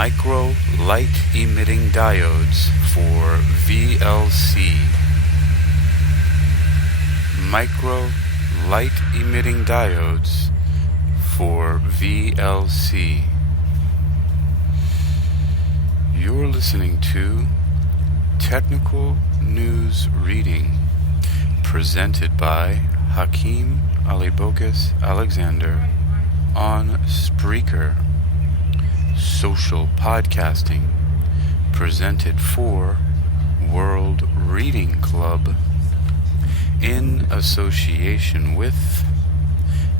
micro light-emitting diodes for VLC. Micro light-emitting diodes for VLC. You're listening to Technical News Reading, presented by Hakeem Alibokis Alexander on Spreaker. Social podcasting, presented for World Reading Club, in association with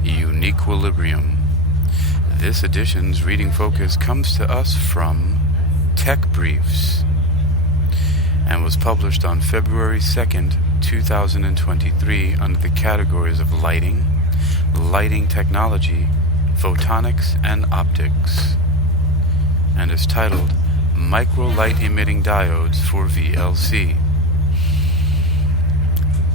Uniquilibrium. This edition's reading focus comes to us from Tech Briefs and was published on February 2nd, 2023 under the categories of lighting, lighting technology, photonics, and optics, and is titled Micro Light-Emitting Diodes for VLC.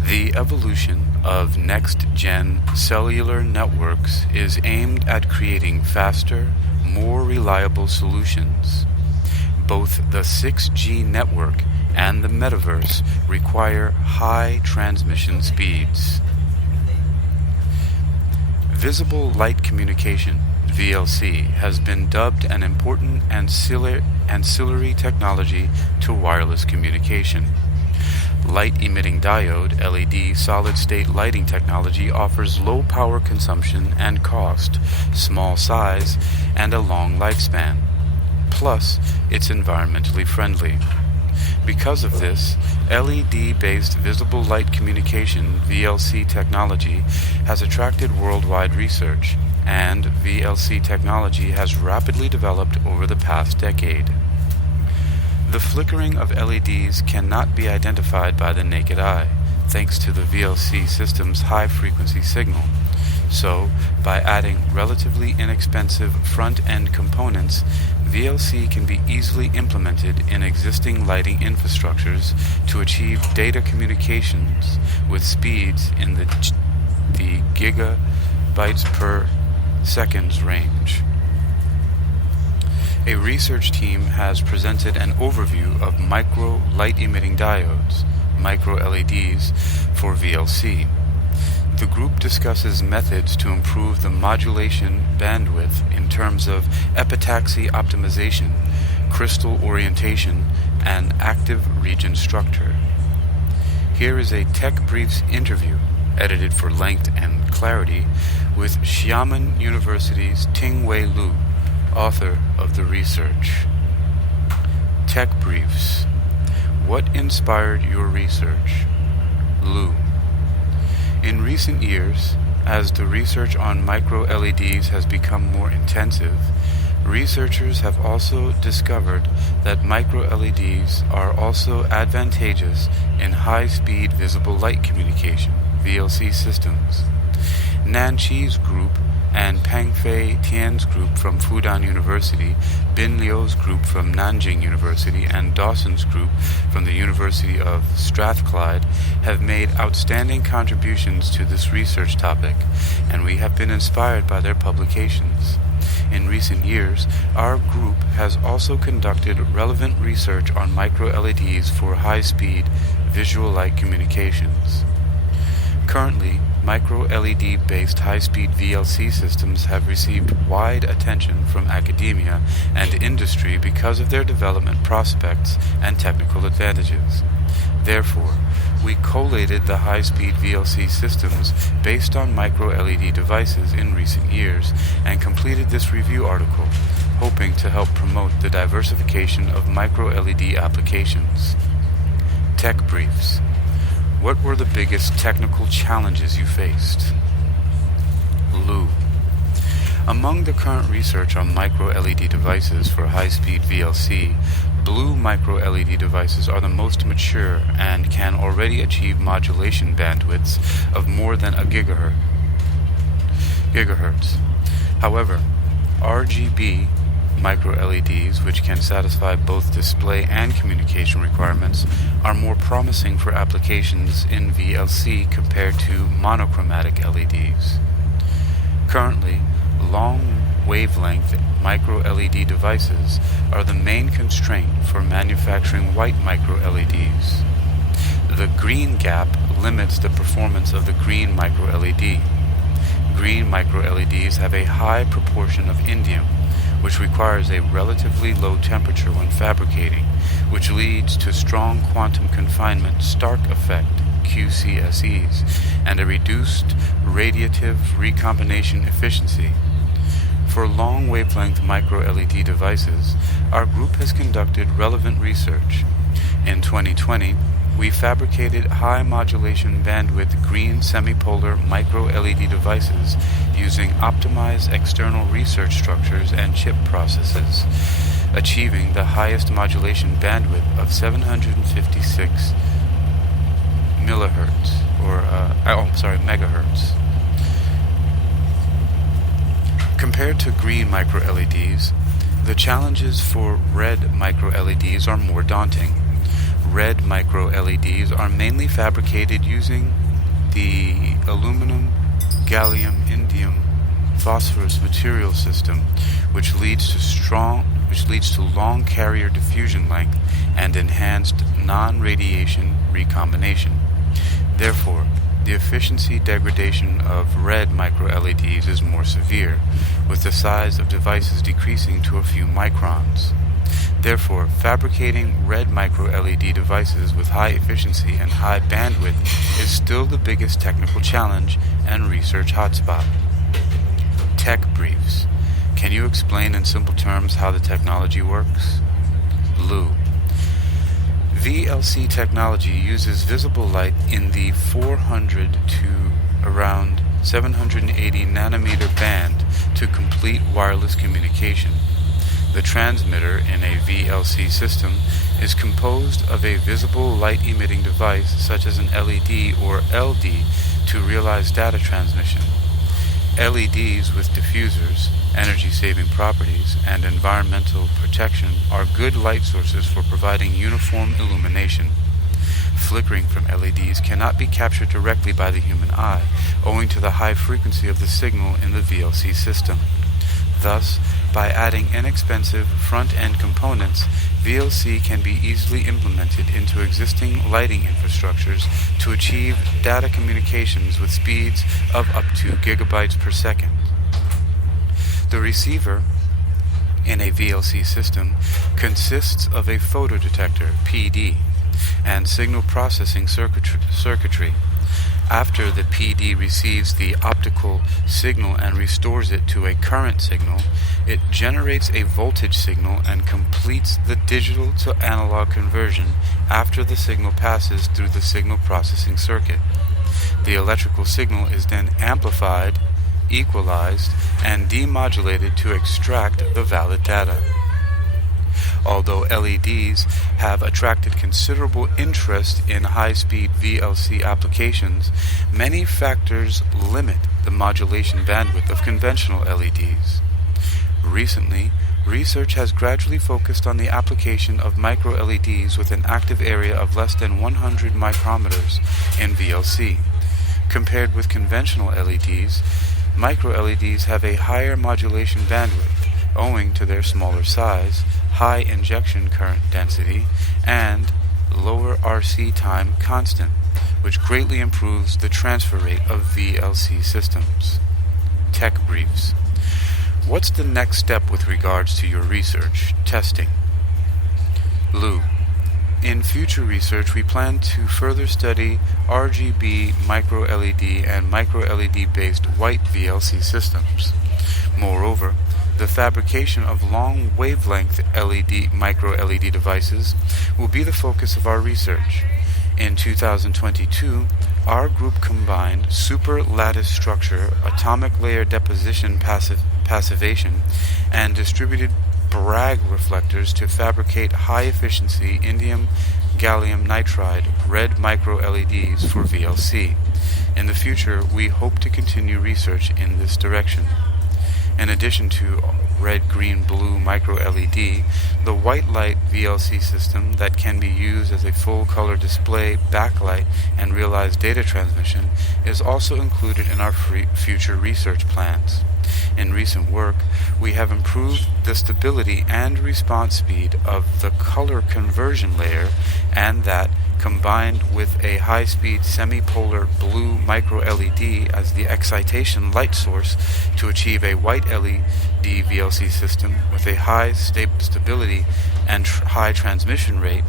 The evolution of next-gen cellular networks is aimed at creating faster, more reliable solutions. Both the 6G network and the metaverse require high transmission speeds. Visible light communication, VLC, has been dubbed an important ancillary technology to wireless communication. Light-emitting diode, LED, solid-state lighting technology offers low power consumption and cost, small size, and a long lifespan. Plus, it's environmentally friendly. Because of this, LED-based visible light communication, VLC technology, has attracted worldwide research, and VLC technology has rapidly developed over the past decade. The flickering of LEDs cannot be identified by the naked eye, thanks to the VLC system's high-frequency signal. So, by adding relatively inexpensive front-end components, VLC can be easily implemented in existing lighting infrastructures to achieve data communications with speeds in the gigabytes per seconds range. A research team has presented an overview of micro light-emitting diodes, micro LEDs, for VLC. The group discusses methods to improve the modulation bandwidth in terms of epitaxy optimization, crystal orientation, and active region structure. Here is a Tech Briefs interview, edited for length and clarity, with Xiamen University's Ting-Wei Lu, author of the research. Tech Briefs. What inspired your research? Lu. In recent years, as the research on micro-LEDs has become more intensive, researchers have also discovered that micro-LEDs are also advantageous in high-speed visible light communication, VLC systems. Nan Qi's group and Pangfei Tian's group from Fudan University, Bin Liu's group from Nanjing University, and Dawson's group from the University of Strathclyde have made outstanding contributions to this research topic, and we have been inspired by their publications. In recent years, our group has also conducted relevant research on micro-LEDs for high-speed visual light communications. Currently, micro-LED-based high-speed VLC systems have received wide attention from academia and industry because of their development prospects and technical advantages. Therefore, we collated the high-speed VLC systems based on micro-LED devices in recent years and completed this review article, hoping to help promote the diversification of micro-LED applications. Tech Briefs. What were the biggest technical challenges you faced? Lu. Among the current research on micro-LED devices for high-speed VLC, blue micro-LED devices are the most mature and can already achieve modulation bandwidths of more than a gigahertz. However, RGB micro-LEDs, which can satisfy both display and communication requirements, are more promising for applications in VLC compared to monochromatic LEDs. Currently, long wavelength micro-LED devices are the main constraint for manufacturing white micro-LEDs. The green gap limits the performance of the green micro-LED. Green micro-LEDs have a high proportion of indium, which requires a relatively low temperature when fabricating, which leads to strong quantum confinement Stark effect QCSEs and a reduced radiative recombination efficiency. For long wavelength micro-LED devices, our group has conducted relevant research. In 2020, we fabricated high modulation bandwidth green semipolar micro-LED devices using optimized external research structures and chip processes, achieving the highest modulation bandwidth of 756 megahertz. Compared to green micro-LEDs, the challenges for red micro-LEDs are more daunting. Red micro-LEDs are mainly fabricated using the aluminum, gallium, indium, phosphorus material system, which leads to long carrier diffusion length and enhanced non-radiation recombination. Therefore, the efficiency degradation of red micro-LEDs is more severe, with the size of devices decreasing to a few microns. Therefore, fabricating red micro-LED devices with high efficiency and high bandwidth is still the biggest technical challenge and research hotspot. Tech briefs. Can you explain in simple terms how the technology works? Lou. VLC technology uses visible light in the 400 to around 780 nanometer band to complete wireless communication. The transmitter in a VLC system is composed of a visible light-emitting device such as an LED or LD to realize data transmission. LEDs with diffusers, energy-saving properties, and environmental protection are good light sources for providing uniform illumination. Flickering from LEDs cannot be captured directly by the human eye, owing to the high frequency of the signal in the VLC system. Thus, by adding inexpensive front-end components, VLC can be easily implemented into existing lighting infrastructures to achieve data communications with speeds of up to gigabytes per second. The receiver in a VLC system consists of a photodetector, PD, and signal processing circuitry. After the PD receives the optical signal and restores it to a current signal, it generates a voltage signal and completes the digital to analog conversion after the signal passes through the signal processing circuit. The electrical signal is then amplified, equalized, and demodulated to extract the valid data. Although LEDs have attracted considerable interest in high-speed VLC applications, many factors limit the modulation bandwidth of conventional LEDs. Recently, research has gradually focused on the application of micro-LEDs with an active area of less than 100 micrometers in VLC. Compared with conventional LEDs, micro-LEDs have a higher modulation bandwidth, owing to their smaller size, high injection current density, and lower RC time constant, which greatly improves the transfer rate of VLC systems. Tech briefs. What's the next step with regards to your research, testing? Lou. In future research, we plan to further study RGB micro-LED and micro-LED based white VLC systems. Moreover, the fabrication of long wavelength micro-LED devices will be the focus of our research. In 2022, our group combined super lattice structure, atomic layer deposition passivation, and distributed Bragg reflectors to fabricate high-efficiency indium gallium nitride red micro-LEDs for VLC. In the future, we hope to continue research in this direction. In addition to red, green, blue micro LED, the white light VLC system that can be used as a full color display, backlight, and real-time data transmission is also included in our future research plans. In recent work, we have improved the stability and response speed of the color conversion layer, and that, combined with a high-speed semi-polar blue micro-LED as the excitation light source to achieve a white LED VLC system with a high stability and high transmission rate,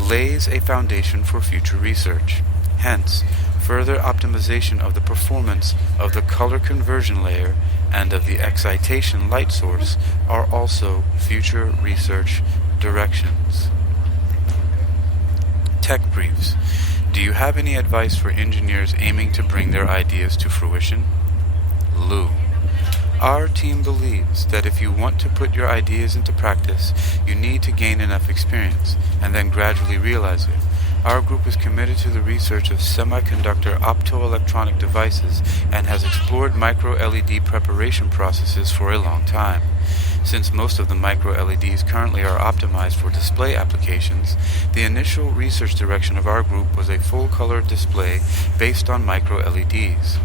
lays a foundation for future research. Hence, further optimization of the performance of the color conversion layer and of the excitation light source are also future research directions. Tech briefs. Do you have any advice for engineers aiming to bring their ideas to fruition? Lou. Our team believes that if you want to put your ideas into practice, you need to gain enough experience and then gradually realize it. Our group is committed to the research of semiconductor optoelectronic devices and has explored micro-LED preparation processes for a long time. Since most of the micro-LEDs currently are optimized for display applications, the initial research direction of our group was a full-color display based on micro-LEDs.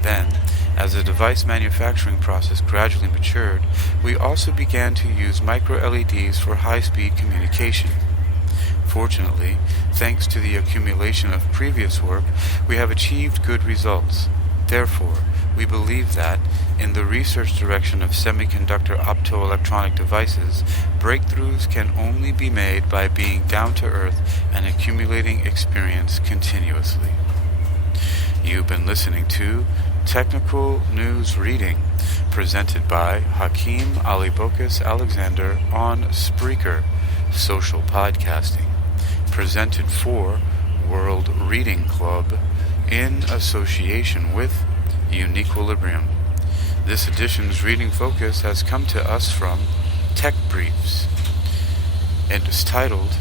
Then, as the device manufacturing process gradually matured, we also began to use micro-LEDs for high-speed communication. Fortunately, thanks to the accumulation of previous work, we have achieved good results. Therefore, we believe that, in the research direction of semiconductor optoelectronic devices, breakthroughs can only be made by being down to earth and accumulating experience continuously. You've been listening to Technical News Reading, presented by Hakeem Alibokas Alexander on Spreaker, social podcasting, presented for World Reading Club in association with Uniquilibrium. This edition's reading focus has come to us from Tech Briefs. It is titled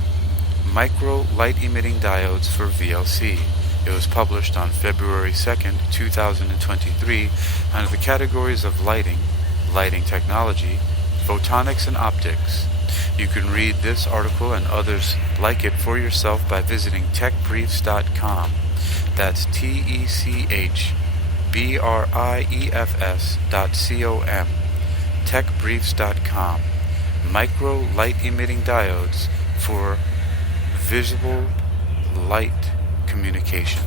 Micro Light-Emitting Diodes for VLC. It was published on February 2nd, 2023 under the categories of lighting, lighting technology, photonics, and optics. You can read this article and others like it for yourself by visiting techbriefs.com. That's techbriefs.com. techbriefs.com. Micro light-emitting diodes for visible light communication.